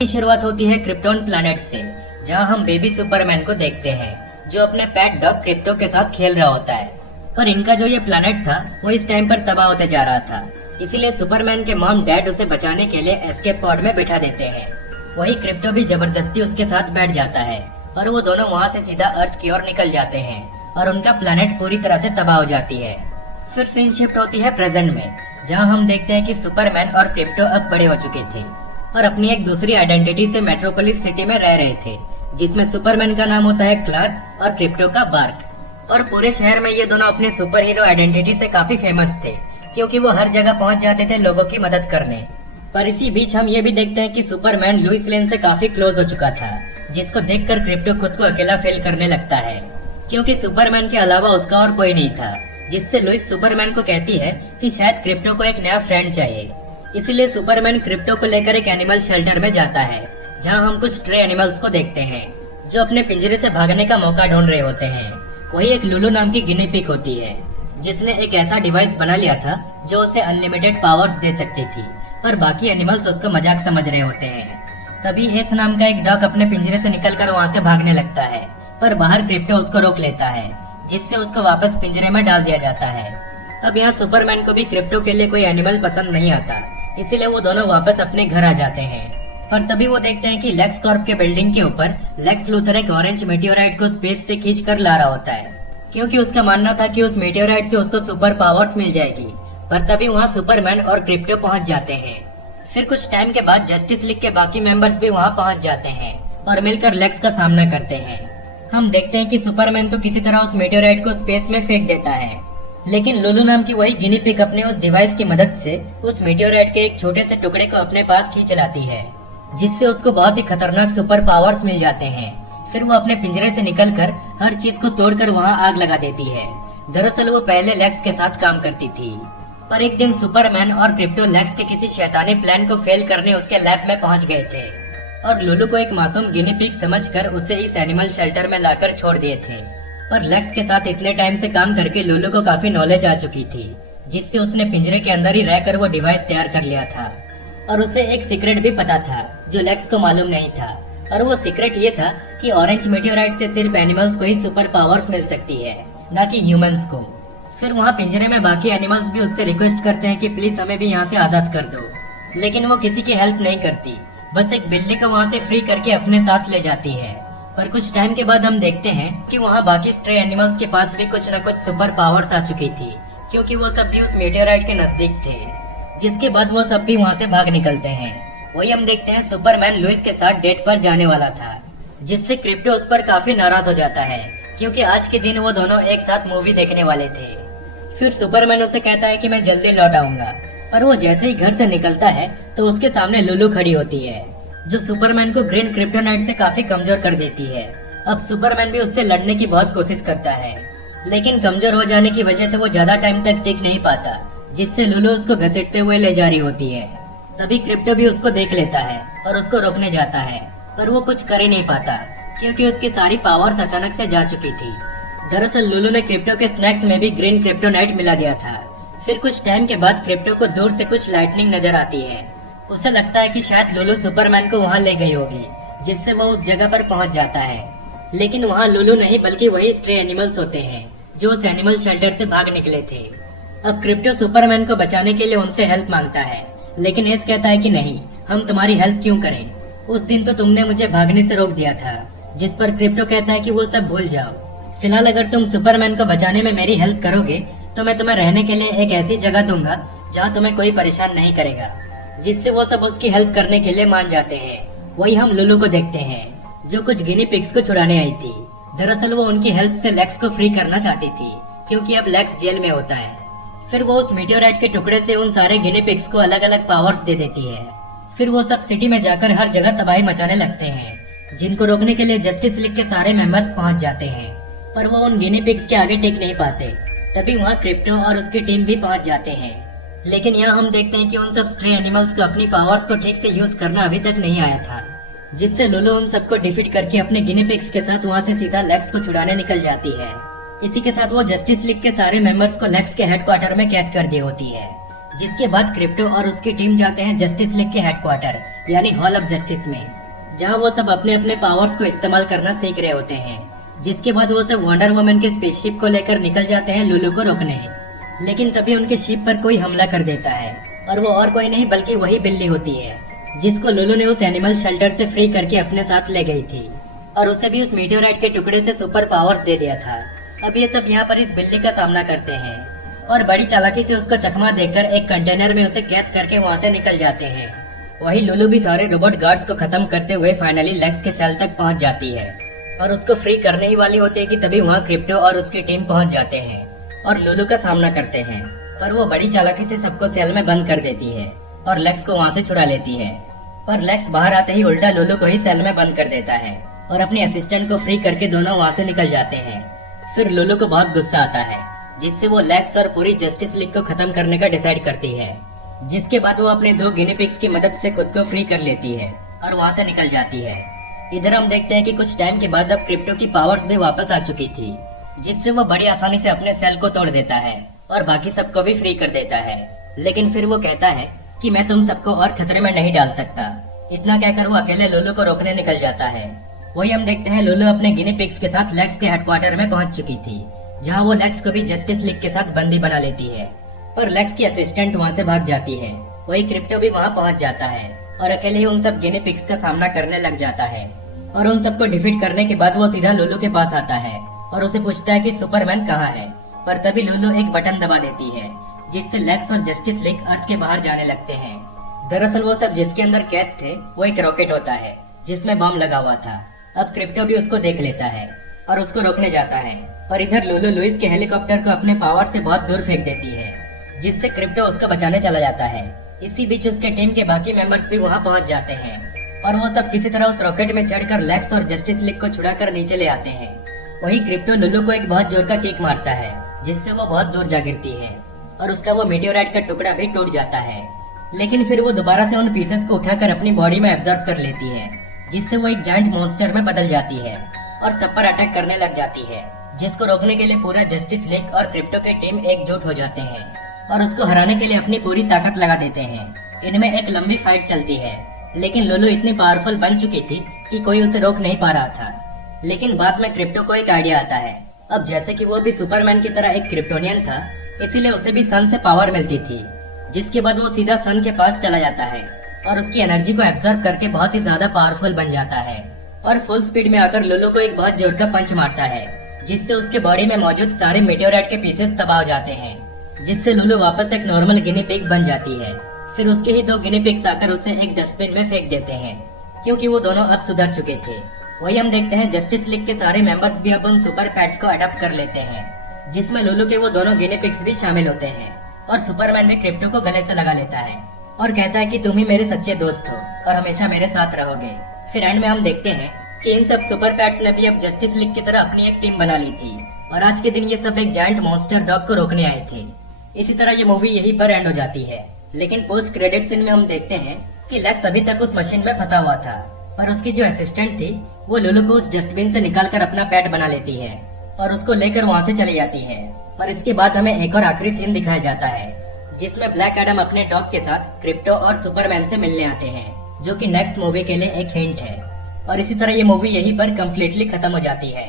की शुरुआत होती है क्रिप्टोन प्लैनेट से, जहां हम बेबी सुपरमैन को देखते हैं जो अपने पेट डॉग क्रिप्टो के साथ खेल रहा होता है। पर इनका जो ये प्लैनेट था वो इस टाइम पर तबाह होते जा रहा था, इसीलिए सुपरमैन के मॉम डैड उसे बचाने के लिए एस्केप पॉड में बिठा देते हैं। वही क्रिप्टो भी जबरदस्ती उसके साथ बैठ जाता है और वो दोनों वहाँ से सीधा अर्थ की ओर निकल जाते हैं और उनका प्लैनेट पूरी तरह से तबाह हो जाती है। फिर सीन शिफ्ट होती है प्रेजेंट में, जहाँ हम देखते हैं कि सुपरमैन और क्रिप्टो अब बड़े हो चुके थे और अपनी एक दूसरी आइडेंटिटी से मेट्रोपोलिस सिटी में रह रहे थे, जिसमें सुपरमैन का नाम होता है क्लार्क और क्रिप्टो का बार्क। और पूरे शहर में ये दोनों अपने सुपर हीरो आइडेंटिटी से काफी फेमस थे, क्योंकि वो हर जगह पहुंच जाते थे लोगों की मदद करने। पर इसी बीच हम ये भी देखते हैं कि सुपरमैन लुइस लेन से काफी क्लोज हो चुका था, जिसको देखकर क्रिप्टो खुद को अकेला फील करने लगता है, क्योंकि सुपरमैन के अलावा उसका और कोई नहीं था। जिससे लुइस सुपरमैन को कहती है कि शायद क्रिप्टो को एक नया फ्रेंड चाहिए। इसीलिए सुपरमैन क्रिप्टो को लेकर एक एनिमल शेल्टर में जाता है, जहां हम कुछ स्ट्रे एनिमल्स को देखते हैं जो अपने पिंजरे से भागने का मौका ढूंढ रहे होते हैं। वही एक लुलू नाम की गिनी पिग होती है, जिसने एक ऐसा डिवाइस बना लिया था जो उसे अनलिमिटेड पावर्स दे सकती थी, पर बाकी एनिमल्स उसको मजाक समझ रहे होते हैं। तभी एस नाम का एक डॉग अपने पिंजरे से निकलकर वहाँ से भागने लगता है, पर बाहर क्रिप्टो उसको रोक लेता है, जिससे उसको वापस पिंजरे में डाल दिया जाता है। अब यहाँ सुपरमैन को भी क्रिप्टो के लिए कोई एनिमल पसंद नहीं आता, इसीलिए वो दोनों वापस अपने घर आ जाते हैं। पर तभी वो देखते हैं कि लेक्स कॉर्प के बिल्डिंग के ऊपर लेक्स लूथर एक ऑरेंज मेटियोराइट को स्पेस से खींच कर ला रहा होता है, क्योंकि उसका मानना था कि उस मेटियोराइट से उसको सुपर पावर्स मिल जाएगी। पर तभी वहाँ सुपरमैन और क्रिप्टो पहुँच जाते हैं। फिर कुछ टाइम के बाद जस्टिस लीग के बाकी मेंबर्स भी वहाँ पहुँच जाते हैं और मिलकर लेक्स का सामना करते हैं। हम देखते हैं कि सुपरमैन तो किसी तरह उस मेटियोराइट को स्पेस में फेंक देता है, लेकिन लुलू नाम की वही गिनी पिग अपने उस डिवाइस की मदद से उस मेटियोराइट के एक छोटे से टुकड़े को अपने पास खींच लाती है, जिससे उसको बहुत ही खतरनाक सुपर पावर्स मिल जाते हैं। फिर वो अपने पिंजरे से निकलकर हर चीज को तोड़कर वहाँ आग लगा देती है। दरअसल वो पहले लेक्स के साथ काम करती थी, पर एक दिन सुपरमैन और क्रिप्टो लेक्स के किसी शैतानी प्लान को फेल करने उसके लैब में पहुँच गए थे और लुलू को एक मासूम गिनी पिग समझकर उसे इस एनिमल शेल्टर में लाकर छोड़ दिए थे। पर लेक्स के साथ इतने टाइम से काम करके लुलू को काफी नॉलेज आ चुकी थी, जिससे उसने पिंजरे के अंदर ही रहकर वो डिवाइस तैयार कर लिया था। और उसे एक सीक्रेट भी पता था जो लेक्स को मालूम नहीं था, और वो सीक्रेट ये था कि ऑरेंज मेटियोराइट से सिर्फ एनिमल्स को ही सुपर पावर्स मिल सकती है, न कि ह्यूमंस को। फिर वहाँ पिंजरे में बाकी एनिमल्स भी उससे रिक्वेस्ट करते हैं कि प्लीज हमें भी यहाँ से आजाद कर दो, लेकिन वो किसी की हेल्प नहीं करती, बस एक बिल्ली को वहाँ से फ्री करके अपने साथ ले जाती है। पर कुछ टाइम के बाद हम देखते हैं कि वहाँ बाकी स्ट्रे एनिमल्स के पास भी कुछ न कुछ सुपर पावर्स आ चुकी थी, क्योंकि वो सब भी उस मेटियोराइट के नजदीक थे, जिसके बाद वो सब भी वहाँ से भाग निकलते हैं। वही हम देखते हैं सुपरमैन लुइस के साथ डेट पर जाने वाला था, जिससे क्रिप्टो उस पर काफी नाराज हो जाता है, क्योंकि आज के दिन वो दोनों एक साथ मूवी देखने वाले थे। फिर सुपरमैन उसे कहता है कि मैं जल्दी लौट आऊंगा, पर वो जैसे ही घर से निकलता है तो उसके सामने लुलू खड़ी होती है, जो सुपरमैन को ग्रीन क्रिप्टोनाइट से काफी कमजोर कर देती है। अब सुपरमैन भी उससे लड़ने की बहुत कोशिश करता है, लेकिन कमजोर हो जाने की वजह से वो ज्यादा टाइम तक टिक नहीं पाता, जिससे लुलू उसको घसीटते हुए ले जा रही होती है। तभी क्रिप्टो भी उसको देख लेता है और उसको रोकने जाता है, पर वो कुछ कर ही नहीं पाता, क्योंकि उसकी सारी पावर्स अचानक से जा चुकी थी। दरअसल लुलू ने क्रिप्टो के स्नैक्स में भी ग्रीन क्रिप्टोनाइट मिला दिया था। फिर कुछ टाइम के बाद क्रिप्टो को दूर से कुछ लाइटनिंग नजर आती है। उसे लगता है कि शायद लुलू सुपरमैन को वहाँ ले गई होगी, जिससे वो उस जगह पर पहुँच जाता है। लेकिन वहाँ लुलू नहीं बल्कि वही स्ट्रे एनिमल्स होते हैं जो उस एनिमल शेल्टर से भाग निकले थे। अब क्रिप्टो सुपरमैन को बचाने के लिए उनसे हेल्प मांगता है, लेकिन एस कहता है कि नहीं, हम तुम्हारी हेल्प क्यों करें, उस दिन तो तुमने मुझे भागने से रोक दिया था। जिस पर क्रिप्टो कहता है कि वो सब भूल जाओ, फिलहाल अगर तुम सुपरमैन को बचाने में मेरी हेल्प करोगे तो मैं तुम्हें रहने के लिए एक ऐसी जगह दूंगा जहाँ तुम्हें कोई परेशान नहीं करेगा, जिससे वो सब उसकी हेल्प करने के लिए मान जाते हैं। वही हम लुलू को देखते हैं, जो कुछ गिनी पिग्स को छुड़ाने आई थी। दरअसल वो उनकी हेल्प से लेक्स को फ्री करना चाहती थी, क्योंकि अब लेक्स जेल में होता है। फिर वो उस मेटियोराइट के टुकड़े से उन सारे गिनी पिग्स को अलग अलग पावर्स दे देती है। फिर वो सब सिटी में जाकर हर जगह तबाही मचाने लगते हैं, जिनको रोकने के लिए जस्टिस लीग के सारे मेंबर्स पहुंच जाते हैं, पर वो उन गिनी पिग्स के आगे टिक नहीं पाते। तभी वहाँ क्रिप्टो और उसकी टीम भी पहुंच जाते हैं, लेकिन यहाँ हम देखते हैं कि उन सब स्ट्रे एनिमल्स को अपनी पावर्स को ठीक से यूज करना अभी तक नहीं आया था, जिससे लुलू उन सबको डिफीट करके अपने गिनी पिग्स के साथ वहाँ से सीधा लेक्स को छुड़ाने निकल जाती है। इसी के साथ वो जस्टिस लीग के सारे मेंबर्स को लेक्स के हेडक्वार्टर में कैद कर दी होती है। जिसके बाद क्रिप्टो और उसकी टीम जाते हैं जस्टिस लीग के हेडक्वार्टर यानी हॉल ऑफ जस्टिस में, जहां वो सब अपने अपने पावर्स को इस्तेमाल करना सीख रहे होते हैं। जिसके बाद वो सब वंडर वुमन के स्पेसशिप को लेकर निकल जाते हैं लुलू को रोकने। लेकिन तभी उनके शिप पर कोई हमला कर देता है और वो और कोई नहीं बल्कि वही बिल्ली होती है जिसको लुलू ने उस एनिमल शेल्टर से फ्री करके अपने साथ ले गई थी और उसे भी उस मीटियोराइट के टुकड़े से सुपर पावर्स दे दिया था। अब ये सब यहाँ पर इस बिल्ली का सामना करते हैं और बड़ी चालाकी से उसको चकमा देकर एक कंटेनर में उसे कैद करके वहाँ से निकल जाते हैं। वही लुलू भी सारे रोबोट गार्ड्स को खत्म करते हुए फाइनली लेक्स के सेल तक पहुँच जाती है और उसको फ्री करने ही वाली होती है कि तभी वहाँ क्रिप्टो और उसकी टीम पहुँच जाते हैं और लुलू का सामना करते हैं। पर वो बड़ी चालाकी से सबको सेल में बंद कर देती है और लेक्स को वहाँ से छुड़ा लेती है। पर लेक्स बाहर आते ही उल्टा लुलू को ही सेल में बंद कर देता है और अपने असिस्टेंट को फ्री करके दोनों वहाँ से निकल जाते हैं। फिर लुलू को बहुत गुस्सा आता है जिससे वो लेक्स और पूरी जस्टिस लीग को खत्म करने का डिसाइड करती है। जिसके बाद वो अपने 2 गिनी पिग्स की मदद से खुद को फ्री कर लेती है और वहाँ से निकल जाती है। इधर हम देखते हैं कि कुछ टाइम के बाद अब क्रिप्टो की पावर्स भी वापस आ चुकी थी, जिससे वो बड़ी आसानी से अपने सेल को तोड़ देता है और बाकी सबको भी फ्री कर देता है। लेकिन फिर वो कहता है कि मैं तुम सबको और खतरे में नहीं डाल सकता। इतना कहकर वो अकेले लुलू को रोकने निकल जाता है। वही हम देखते हैं लुलू अपने गिनी पिग्स के साथ लेक्स के हेडक्वार्टर में पहुंच चुकी थी, जहां वो लेक्स को भी जस्टिस लीग के साथ बंदी बना लेती है। पर लेक्स की असिस्टेंट वहां से भाग जाती है। वही क्रिप्टो भी वहां पहुंच जाता है और अकेले ही उन सब गिनी पिग्स का सामना करने लग जाता है। और उन सबको डिफीट करने के बाद वो सीधा लुलू के पास आता है और उसे पूछता है कि सुपरमैन कहाँ है। पर तभी लुलू एक बटन दबा देती है जिससे लेक्स और जस्टिस लीग अर्थ के बाहर जाने लगते हैं। दरअसल वो सब जिसके अंदर कैद थे वो एक रॉकेट होता है जिसमें बम लगा हुआ था। अब क्रिप्टो भी उसको देख लेता है और उसको रोकने जाता है। और इधर लुलू लुइस के हेलीकॉप्टर को अपने पावर से बहुत दूर फेंक देती है, जिससे क्रिप्टो उसको बचाने चला जाता है। इसी बीच उसके टीम के बाकी मेंबर्स भी वहाँ पहुँच जाते हैं और वो सब किसी तरह उस रॉकेट में चढ़कर लेक्स और जस्टिस लीग को छुड़ाकर नीचे ले आते हैं। वही क्रिप्टो लुलू को एक बहुत जोर का किक मारता है जिससे वो बहुत दूर जा गिरती है और उसका वो मीटियोराइट का टुकड़ा भी टूट जाता है। लेकिन फिर वो दोबारा से उन पीसेस को उठाकर अपनी बॉडी में एब्जॉर्ब कर लेती है, जिससे वो एक जायंट मॉन्स्टर में बदल जाती है और सब पर अटैक करने लग जाती है। जिसको रोकने के लिए पूरा जस्टिस लीग और क्रिप्टो की टीम एकजुट हो जाते हैं और उसको हराने के लिए अपनी पूरी ताकत लगा देते हैं। इनमें एक लंबी फाइट चलती है, लेकिन लुलू इतनी पावरफुल बन चुकी थी कि कोई उसे रोक नहीं पा रहा था। लेकिन बाद में क्रिप्टो को एक आइडिया आता है। अब जैसे कि वो भी सुपरमैन की तरह एक क्रिप्टोनियन था, इसीलिए उसे भी सन से पावर मिलती थी। जिसके बाद वो सीधा सन के पास चला जाता है और उसकी एनर्जी को एब्जॉर्ब करके बहुत ही ज्यादा पावरफुल बन जाता है और फुल स्पीड में आकर लुलू को एक बहुत जोर का पंच मारता है, जिससे उसके बॉडी में मौजूद सारे मेटेओराइट के पीसेस तबाह हो जाते हैं, जिससे लुलू वापस एक नॉर्मल गिनी पिग बन जाती है। फिर उसके ही 2 गिनी पिग्स आकर उसे एक डस्टबिन में फेंक देते हैं, क्योंकि वो दोनों अब सुधर चुके थे। वही हम देखते हैं जस्टिस लीग के सारे मेंबर्स भी अब उन सुपर पैट्स को अडॉप्ट कर लेते हैं, जिसमें लुलू के वो दोनों गिनी पिग्स भी शामिल होते हैं। और सुपरमैन भी क्रिप्टो को गले से लगा लेता है और कहता है कि तुम ही मेरे सच्चे दोस्त हो और हमेशा मेरे साथ रहोगे। फिर एंड में हम देखते हैं कि इन सब सुपर पैट्स ने भी अब जस्टिस लीग की तरह अपनी एक टीम बना ली थी और आज के दिन ये सब एक जायंट मॉन्स्टर डॉग को रोकने आए थे। इसी तरह ये मूवी यहीं पर एंड हो जाती है। लेकिन पोस्ट क्रेडिट सीन में हम देखते हैं कि लेक्स अभी तक उस मशीन में फंसा हुआ था और उसकी जो असिस्टेंट थी वो लुलू को उस डस्टबिन से निकालकर अपना पेट बना लेती है और उसको लेकर वहाँ से चली जाती है। और इसके बाद हमें एक और आखिरी सीन दिखाया जाता है, जिसमें ब्लैक एडम अपने डॉग के साथ क्रिप्टो और सुपरमैन से मिलने आते हैं, जो कि नेक्स्ट मूवी के लिए एक हिंट है। और इसी तरह ये मूवी यहीं पर कम्प्लीटली खत्म हो जाती है।